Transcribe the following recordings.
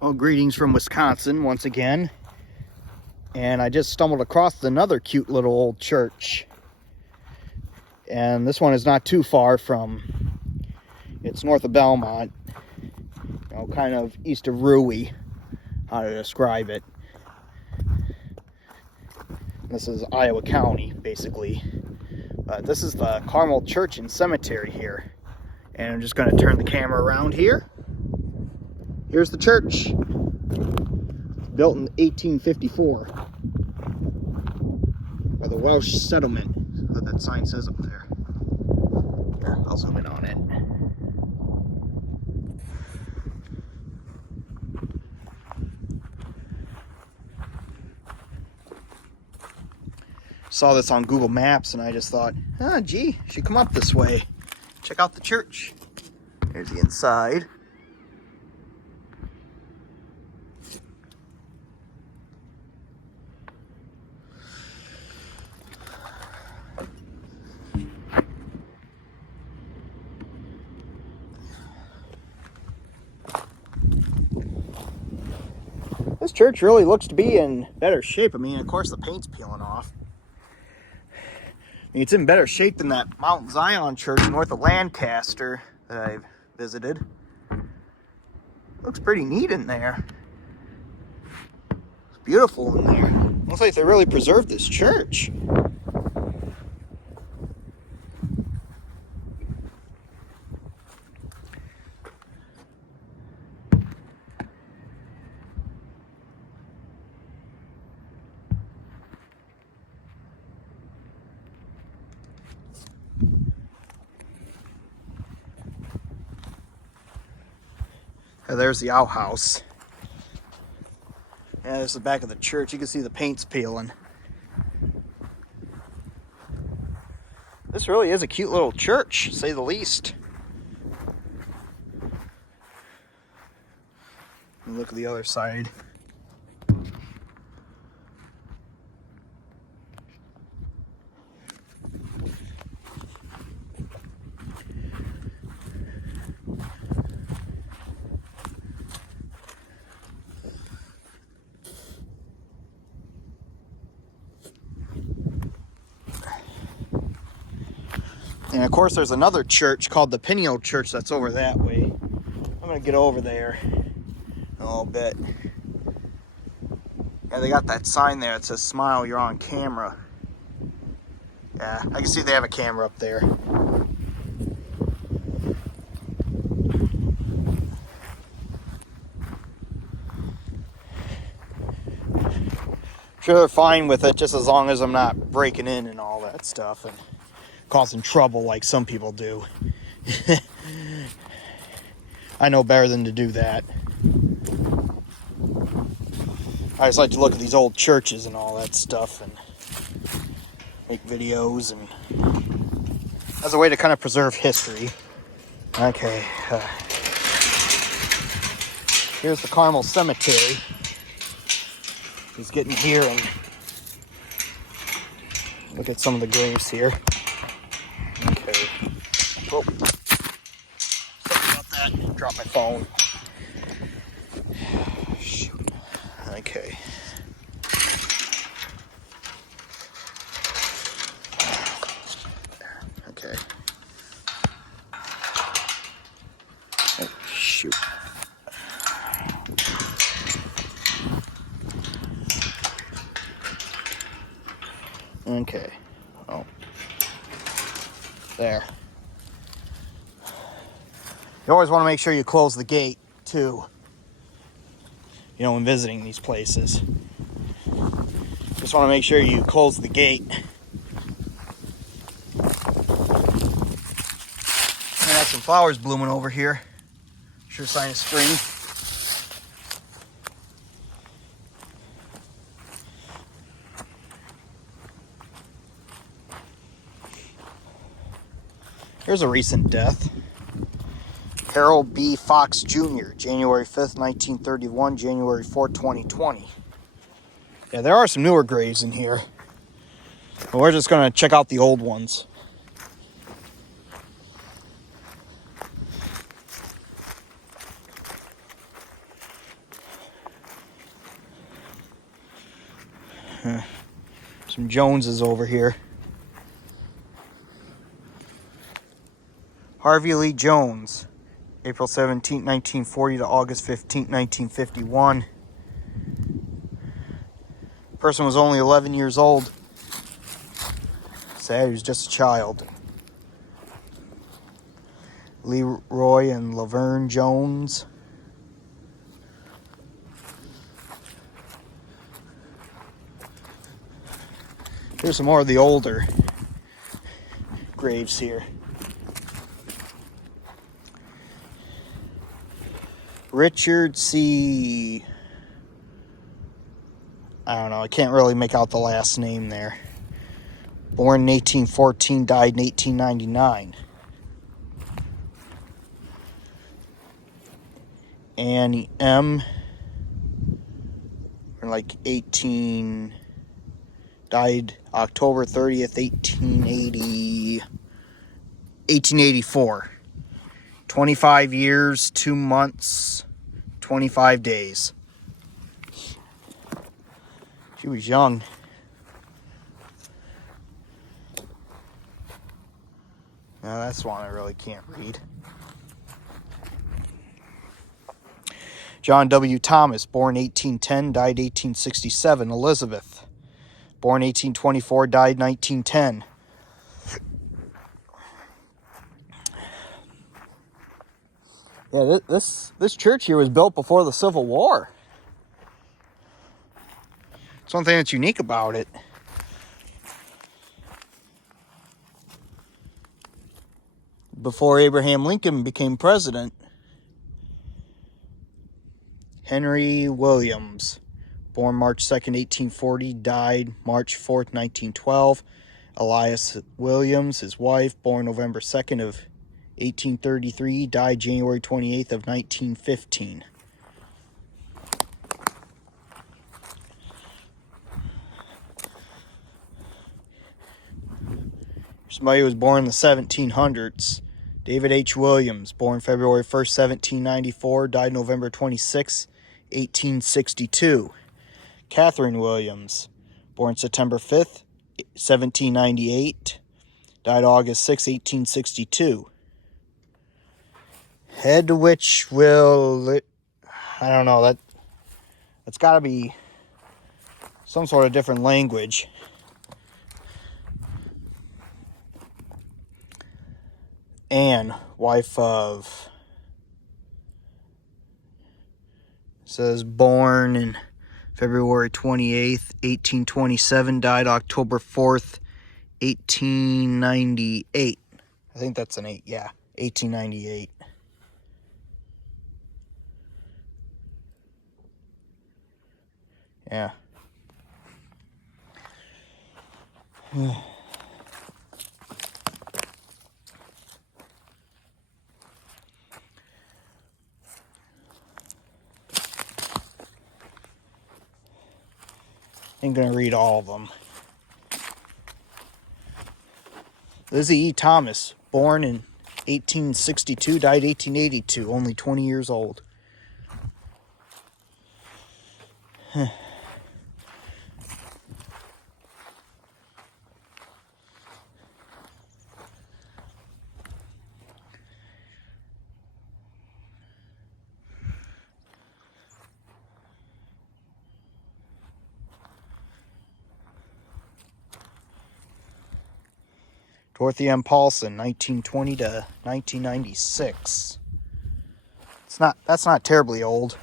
Well, greetings from Wisconsin once again. And I just stumbled across another cute little old church. And this one is not too far from, it's north of Belmont, kind of east of Rui, how to describe it. This is Iowa County, basically. But this is the Carmel Church and Cemetery here. And I'm just going to turn the camera around here. Here's the church. Built in 1854 by the Welsh settlement. That's what that sign says up there. Here, I'll zoom in on it. Saw this on Google Maps and I just thought, gee, should come up this way. Check out the church. Here's the inside. This church really looks to be in better shape. I mean, of course, the paint's peeling off. I mean, it's in better shape than that Mount Zion church north of Lancaster that I've visited. Looks pretty neat in there. It's beautiful in there. Looks like they really preserved this church. There's the outhouse. Yeah, there's the back of the church. You can see the paint's peeling. This really is a cute little church, to say the least. Look at the other side. And of course there's another church called the Pineal Church that's over that way. I'm going to get over there a little bit. Yeah, they got that sign there that says smile, you're on camera. Yeah, I can see they have a camera up there. Sure, they're fine with it just as long as I'm not breaking in and all that stuff and causing trouble like some people do. I know better than to do that. I just like to look at these old churches and all that stuff and make videos and as a way to kind of preserve history. Okay, here's the Carmel Cemetery. Just getting here and look at some of the graves here. Okay. Whoa. Sorry about that. Dropped my phone. Shoot. Okay. Okay. Oh, shoot. Okay. Oh. There. You always want to make sure you close the gate, too. When visiting these places. Just want to make sure you close the gate. I got some flowers blooming over here. Sure sign of spring. Here's a recent death. Harold B. Fox Jr., January 5th, 1931, January 4th, 2020. Yeah, there are some newer graves in here. But we're just going to check out the old ones. Some Joneses over here. Harvey Lee Jones, April 17, 1940 to August 15, 1951. Person was only 11 years old. Sad, he was just a child. Leroy and Laverne Jones. Here's some more of the older graves here. Richard C. I don't know, I can't really make out the last name there. Born in 1814, died in 1899. Annie M. Like 18... Died October 30th, 1884. 25 years, 2 months, 25 days. She was young. Now that's one I really can't read. John W. Thomas, born 1810, died 1867. Elizabeth, born 1824, died 1910. Yeah, this church here was built before the Civil War. It's one thing that's unique about it. Before Abraham Lincoln became president. Henry Williams, born March 2nd, 1840, died March 4th, 1912. Elias Williams, his wife, born November 2nd of 1833, died January 28th of 1915. Somebody who was born in the 1700s. David H. Williams, born February 1st, 1794, died November 26th, 1862. Catherine Williams, born September 5th, 1798, died August 6, 1862. Head which will... I don't know, that's got to be some sort of different language. Anne, wife of... says born in February 28th, 1827, died October 4th, 1898. I think that's an 8, yeah, 1898. Yeah. I'm going to read all of them. Lizzie E. Thomas, born in 1862, died 1882, only 20 years old. Dorothy M. Paulson, 1920 to 1996. That's not terribly old.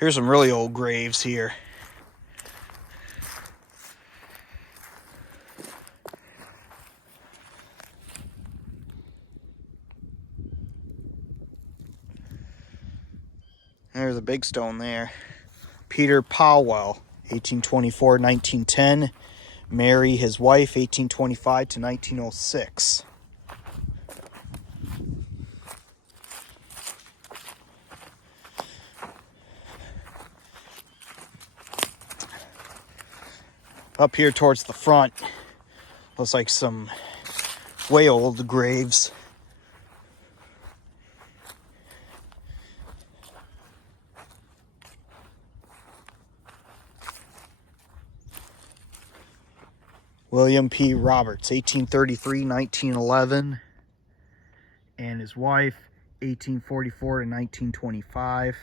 Here's some really old graves here. There's a big stone there. Peter Powell, 1824-1910. Mary, his wife, 1825 to 1906. Up here towards the front, looks like some way old graves. William P. Roberts, 1833-1911. And his wife, 1844 to 1925.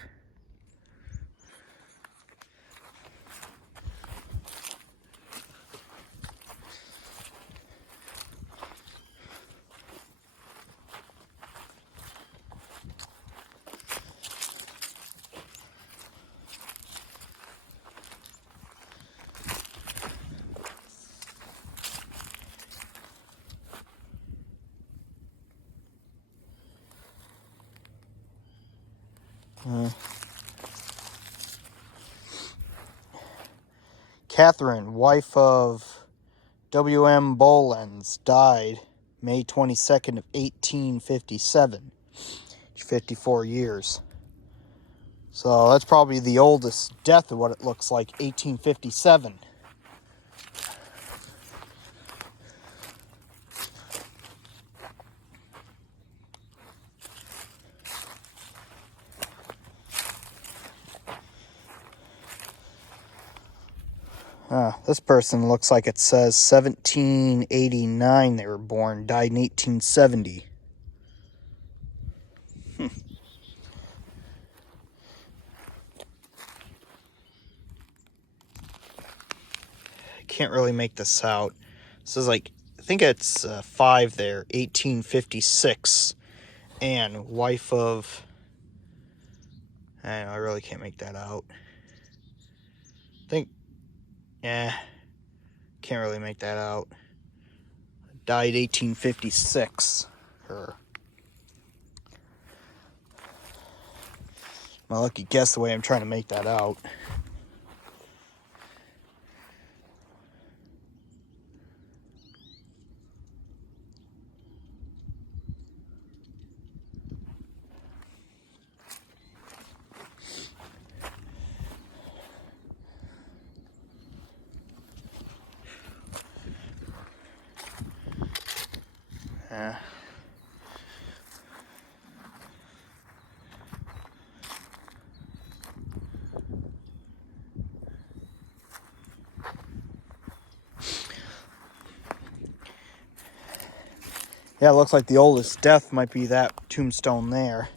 Catherine, wife of W.M. Bolens, died May 22nd of 1857. She's 54 years. So that's probably the oldest death of what it looks like, 1857. This person looks like it says 1789 they were born, died in 1870. I can't really make this out. This is like, I think it's 5 there, 1856. And wife of, I really can't make that out. Can't really make that out. Died 1856. Her. My lucky guess the way I'm trying to make that out. Yeah, it looks like the oldest death might be that tombstone there.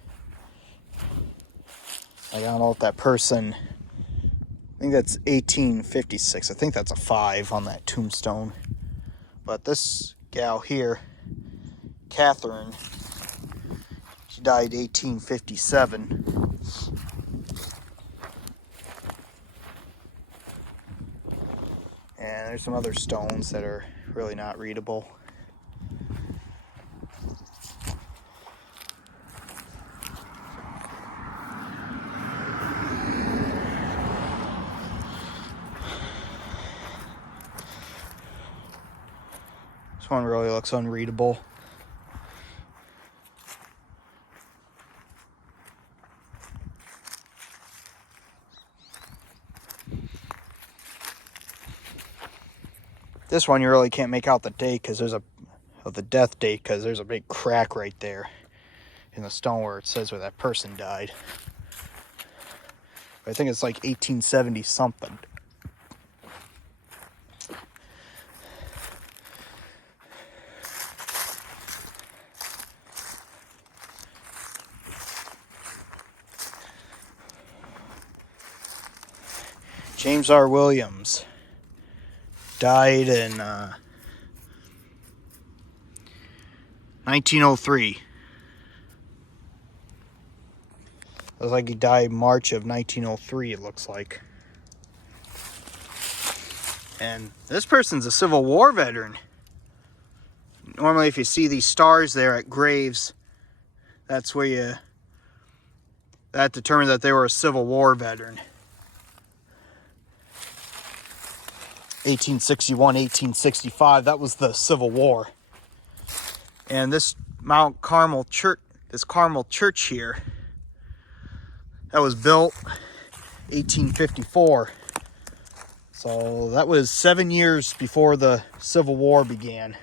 I don't know if that person, I think that's 1856. I think that's a 5 on that tombstone. But this gal here, Catherine, she died 1857. And there's some other stones that are really not readable. This one really looks unreadable. This one you really can't make out the date because there's the death date because there's a big crack right there in the stone where it says where that person died. I think it's like 1870 something. James R. Williams died in 1903. It looks like he died March of 1903, it looks like. And this person's a Civil War veteran. Normally if you see these stars there at graves, that's where that determines that they were a Civil War veteran. 1861, 1865, that was the Civil War. And this Carmel Church here, that was built 1854. So that was 7 years before the Civil War began.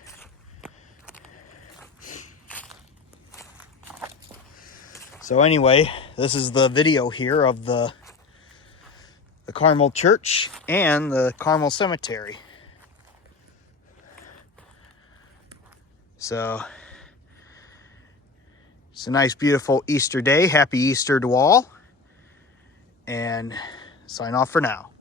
So anyway, this is the video here of the Carmel Church and the Carmel Cemetery. So it's a nice, beautiful Easter day. Happy Easter to all. And sign off for now.